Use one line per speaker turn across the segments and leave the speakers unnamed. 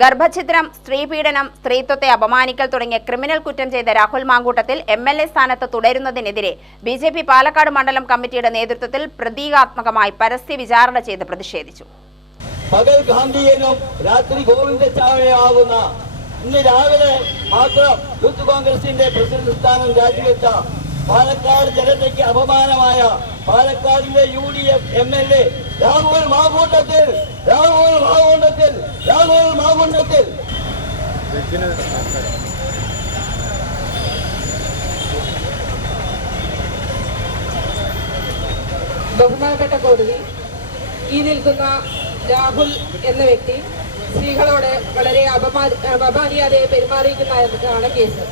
ഗർഭഛിദ്രം സ്ത്രീപീഡനം സ്ത്രീത്വത്തെ അപമാനിക്കൽ തുടങ്ങിയ ക്രിമിനൽ കുറ്റം ചെയ്ത Rahul Mamkootathil M L A സ്ഥാനത്ത് തുടരുന്നതിനെതിരെ ബി ജെ പി പാലക്കാട് മണ്ഡലം കമ്മിറ്റിയുടെ നേതൃത്വത്തിൽ പ്രതീകാത്മകമായി പരസ്യ വിചാരണ ചെയ്ത് പ്രതിഷേധിച്ചു.
പകൽ ഗാന്ധിയനും രാത്രി ഗോവിന്ദച്ചാമയാകുന്ന ഇന്ന് രാവിലെ മാത്രം യൂത്ത് കോൺഗ്രസിന്റെ പ്രസിഡന്റ് സ്ഥാനം രാജിവെച്ച പാലക്കാട് ജനതയ്ക്ക് അപമാനമായ പാലക്കാടിന്റെ U D F M L A Rahul Mamkootathil Rahul Makootathil Makootathil
ബഹുമാനപ്പെട്ട കോടതി ഈ നിൽക്കുന്ന രാഹുൽ എന്ന വ്യക്തി സ്ത്രീകളോട് വളരെ അപമാ അപമാനിയാതെ പെരുമാറിയിരിക്കുന്നതാണ് കേസ്.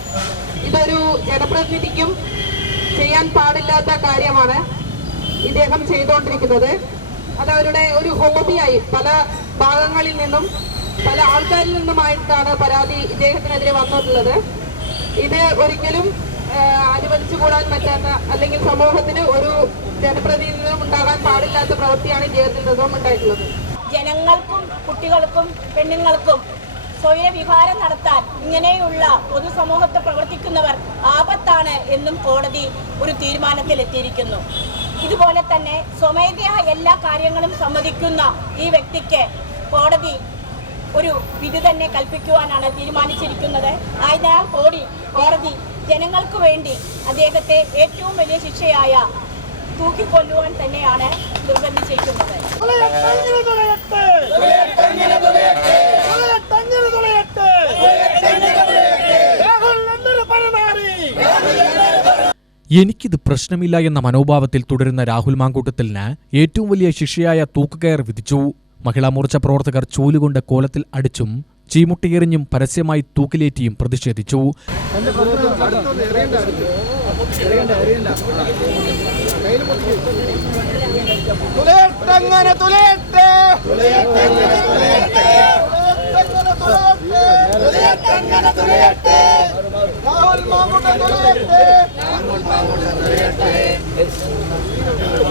ഇതൊരു ജനപ്രതിനിധിക്കും ചെയ്യാൻ പാടില്ലാത്ത കാര്യമാണ് ഇദ്ദേഹം ചെയ്തുകൊണ്ടിരിക്കുന്നത് അത് അവരുടെ ഒരു ഹോബിയായി പല ഭാഗങ്ങളിൽ നിന്നും പല ആൾക്കാരിൽ നിന്നുമായിട്ടാണ് പരാതി ഇദ്ദേഹത്തിനെതിരെ വന്നിട്ടുള്ളത്. ഇത് ഒരിക്കലും അനുവദിച്ചുകൂടാൻ പറ്റാത്ത അല്ലെങ്കിൽ സമൂഹത്തിന് ഒരു ജനപ്രതിനിധിയും ഉണ്ടാകാൻ പാടില്ലാത്ത പ്രവൃത്തിയാണ് ഇദ്ദേഹത്തിൽ നിന്നും ഉണ്ടായിട്ടുള്ളത്.
ജനങ്ങൾക്കും കുട്ടികൾക്കും പെണ്ണുങ്ങൾക്കും സ്വയവിഹാരം നടത്താൻ ഇങ്ങനെയുള്ള പൊതുസമൂഹത്തെ പ്രവർത്തിക്കുന്നവർ ആപത്താണ് എന്നും കോടതി ഒരു തീരുമാനത്തിലെത്തിയിരിക്കുന്നു ഇതുപോലെ തന്നെ സ്വമേധയാ എല്ലാ കാര്യങ്ങളും സമ്മതിക്കുന്ന ഈ വ്യക്തിക്ക് കോടതി ഒരു വിധി തന്നെ കൽപ്പിക്കുവാനാണ് തീരുമാനിച്ചിരിക്കുന്നത്. ആയതിനാൽ കോടി കോടതി ജനങ്ങൾക്ക് വേണ്ടി അദ്ദേഹത്തെ ഏറ്റവും വലിയ ശിക്ഷയായ തൂക്കിക്കൊല്ലുവാൻ തന്നെയാണ് നിർബന്ധിച്ചിരിക്കുന്നത്
എനിക്കിത് പ്രശ്നമില്ല എന്ന മനോഭാവത്തിൽ തുടരുന്ന രാഹുൽ മാങ്കൂട്ടത്തിന് ഏറ്റവും വലിയ ശിക്ഷയായ തൂക്കുകയർ വിധിച്ചു. മഹിളാ മോർച്ച പ്രവർത്തകർ ചൂലുകൊണ്ട് കോലത്തിൽ അടിച്ചും ചീമുട്ടിയെറിഞ്ഞും പരസ്യമായി തൂക്കിലേറ്റിയും പ്രതിഷേധിച്ചു.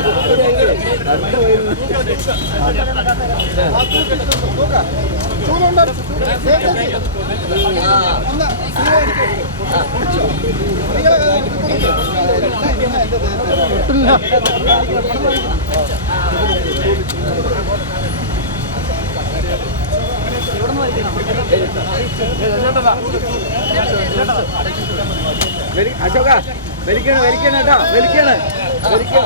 രാഹുൽ അശോക വലിക്കണ വലിക്കണ കേട്ടോ വലിക്കണ വലിക്കണ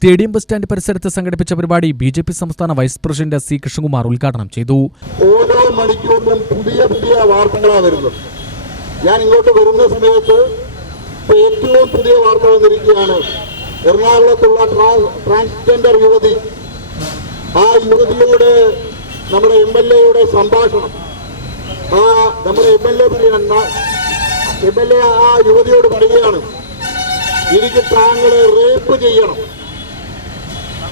സ്റ്റേഡിയം ബസ് സ്റ്റാൻഡ് പരിസരത്ത് സംഘടിപ്പിച്ച പരിപാടി ബി ജെ പി സംസ്ഥാന വൈസ് പ്രസിഡന്റ് സി കൃഷ്ണകുമാർ ഉദ്ഘാടനം ചെയ്തു.
ഓരോ മണിക്കൂറിലും പുതിയ പുതിയ വാർത്തകളാണ് വരുന്നത്. ഞാൻ ഇങ്ങോട്ട് വരുന്ന സമയത്ത് ഏറ്റവും പുതിയ വാർത്ത വന്നിരിക്കുകയാണ്. എറണാകുളത്തുള്ള ട്രാ- ട്രാൻസ്ജെൻഡർ യുവതി. ആ യുവതിയുടെ നമ്മുടെ എം എൽ എയുടെ സംഭാഷണം. ആ നമ്മുടെ എം എൽ എ പറയുന്ന എം എൽ എ ആ യുവതിയോട് പറയുകയാണ് എനിക്ക് താങ്കളെ റേപ്പ് ചെയ്യണം.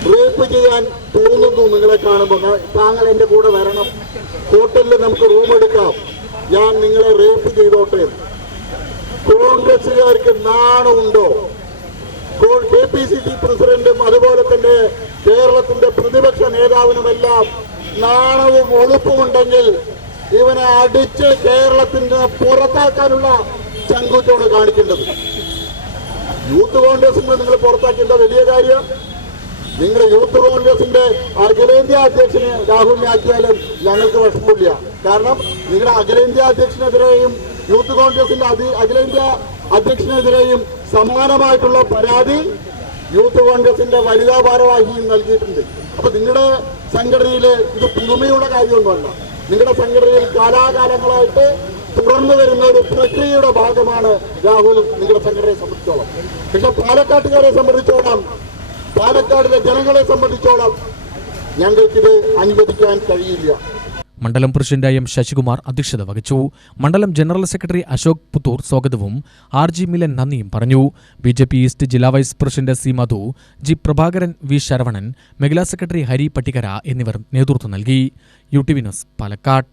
റേപ്പ് ചെയ്യാൻ തോന്നുന്നു നിങ്ങളെ കാണുമ്പോൾ. താങ്കൾ എന്റെ കൂടെ വരണം. ഹോട്ടലിൽ നമുക്ക് റൂം എടുക്കാം. ഞാൻ നിങ്ങളെ റേപ്പ് ചെയ്തോട്ടെ. കോൺഗ്രസുകാർക്ക് നാണമുണ്ടോ? കെ പി സി സി പ്രസിഡന്റും അതുപോലെ തന്നെ കേരളത്തിന്റെ പ്രതിപക്ഷ നേതാവിനുമെല്ലാം നാണവും ഒതുപ്പുമുണ്ടെങ്കിൽ ഇവനെ അടിച്ച് കേരളത്തിന്റെ പുറത്താക്കാനുള്ള ചങ്കൂറ്റോട് കാണിക്കേണ്ടത്. യൂത്ത് കോൺഗ്രസിന് നിങ്ങൾ പുറത്താക്കേണ്ട വലിയ കാര്യം നിങ്ങൾ യൂത്ത് കോൺഗ്രസിന്റെ അഖിലേന്ത്യാ അധ്യക്ഷനെ രാഹുലിനെ ആക്കിയാലും ഞങ്ങൾക്ക് വിഷമമില്ല. കാരണം നിങ്ങളുടെ അഖിലേന്ത്യാ അധ്യക്ഷനെതിരെയും യൂത്ത് കോൺഗ്രസിന്റെ അധി- അഖിലേന്ത്യാ അധ്യക്ഷനെതിരെയും സമാനമായിട്ടുള്ള പരാതി യൂത്ത് കോൺഗ്രസിന്റെ വനിതാ ഭാരവാഹിയും നൽകിയിട്ടുണ്ട്. അപ്പൊ നിങ്ങളുടെ സംഘടനയിൽ ഇത് പുതുമയുള്ള കാര്യമൊന്നുമല്ല. നിങ്ങളുടെ സംഘടനയിൽ കാലാകാലങ്ങളായിട്ട് തുടർന്നു വരുന്ന ഒരു പ്രക്രിയയുടെ ഭാഗമാണ് രാഹുൽ നിങ്ങളുടെ സംഘടനയെ സംബന്ധിച്ചോളം. പക്ഷെ പാലക്കാട്ടുകാരെ സംബന്ധിച്ചോളം പാലക്കാടിലെ ജനങ്ങളെ സംബന്ധിച്ചോളം ഞങ്ങൾക്കിത് അനുവദിക്കാൻ കഴിയില്ല.
മണ്ഡലം പ്രസിഡന്റ് എം ശശികുമാർ അധ്യക്ഷത വഹിച്ചു. മണ്ഡലം ജനറൽ സെക്രട്ടറി അശോക് പുത്തൂർ സ്വാഗതവും ആർ ജി മിലൻ നന്ദിയും പറഞ്ഞു. ബി ജെ പി ഈസ്റ്റ് ജില്ലാ vice president C Madhu G Prabhakaran V Saravanan മേഖലാ സെക്രട്ടറി ഹരി പട്ടികര എന്നിവർ നേതൃത്വം നൽകി. U T V news Palakkad.